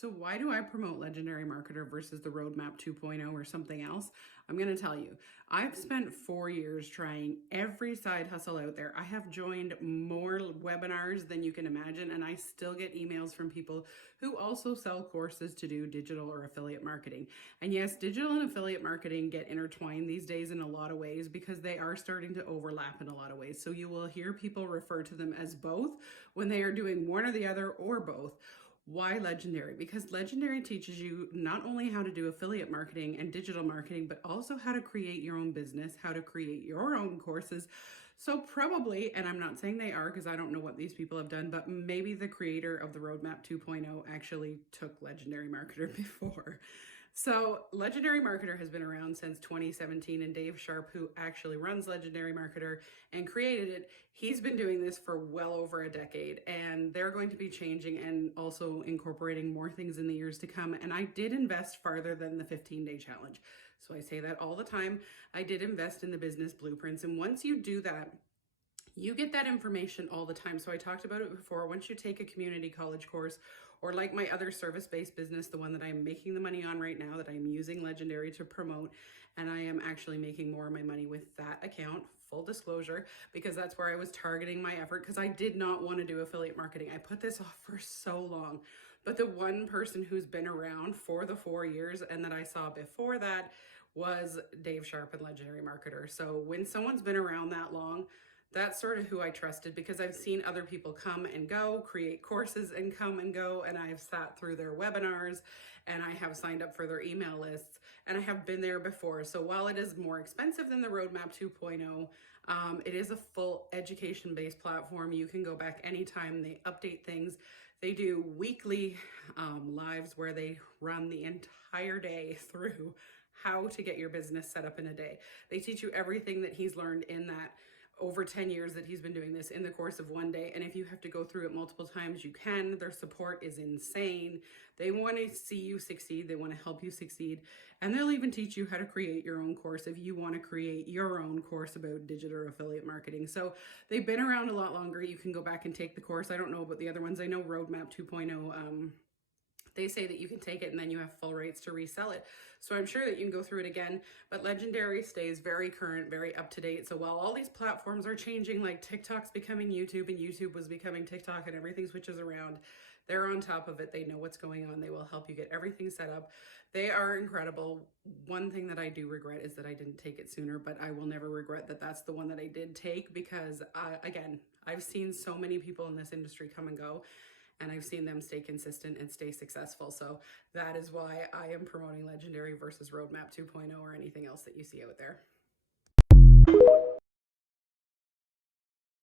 So why do I promote Legendary Marketer versus the Roadmap 2.0 or something else? I'm going to tell you. I've spent 4 years trying every side hustle out there. I have joined more webinars than you can imagine, and I still get emails from people who also sell courses to do digital or affiliate marketing. And yes, digital and affiliate marketing get intertwined these days in a lot of ways because they are starting to overlap in a lot of ways. So you will hear people refer to them as both when they are doing one or the other or both. Why Legendary? Because Legendary teaches you not only how to do affiliate marketing and digital marketing, but also how to create your own business, how to create your own courses. So probably, and I'm not saying they are because I don't know what these people have done, but maybe the creator of the Roadmap 2.0 actually took Legendary Marketer before. So Legendary Marketer has been around since 2017, and Dave Sharpe, who actually runs Legendary Marketer and created it, he's been doing this for well over a decade, and they're going to be changing and also incorporating more things in the years to come. And I did invest farther than the 15-day challenge. So I say that all the time. I did invest in the business blueprints, and once you do that, you get that information all the time. So I talked about it before. Once you take a community college course, or like my other service-based business, the one that I'm making the money on right now, that I'm using Legendary to promote, and I am actually making more of my money with that account, full disclosure, because that's where I was targeting my effort, because I did not want to do affiliate marketing. I put this off for so long. But the one person who's been around for the 4 years and that I saw before that was Dave Sharpe and Legendary Marketer. So when someone's been around that long, that's sort of who I trusted, because I've seen other people come and go, create courses and come and go, and I've sat through their webinars, and I have signed up for their email lists, and I have been there before. So while it is more expensive than the Roadmap 2.0, it is a full education-based platform. You can go back anytime. They update things. They do weekly lives where they run the entire day through how to get your business set up in a day. They teach you everything that he's learned in that over 10 years that he's been doing this in the course of one day. And if you have to go through it multiple times, you can. Their support is insane. They want to see you succeed. They want to help you succeed. And they'll even teach you how to create your own course if you want to create your own course about digital affiliate marketing. So they've been around a lot longer. You can go back and take the course. I don't know about the other ones. I know Roadmap 2.0, they say that you can take it and then you have full rates to resell it. So I'm sure that you can go through it again, but Legendary stays very current, very up to date. So while all these platforms are changing, like TikTok's becoming YouTube and YouTube was becoming TikTok and everything switches around, they're on top of it. They know what's going on. They will help you get everything set up. They are incredible. One thing that I do regret is that I didn't take it sooner, but I will never regret that that's the one that I did take, because again, I've seen so many people in this industry come and go, and I've seen them stay consistent and stay successful. So that is why I am promoting Legendary versus Roadmap 2.0 or anything else that you see out there.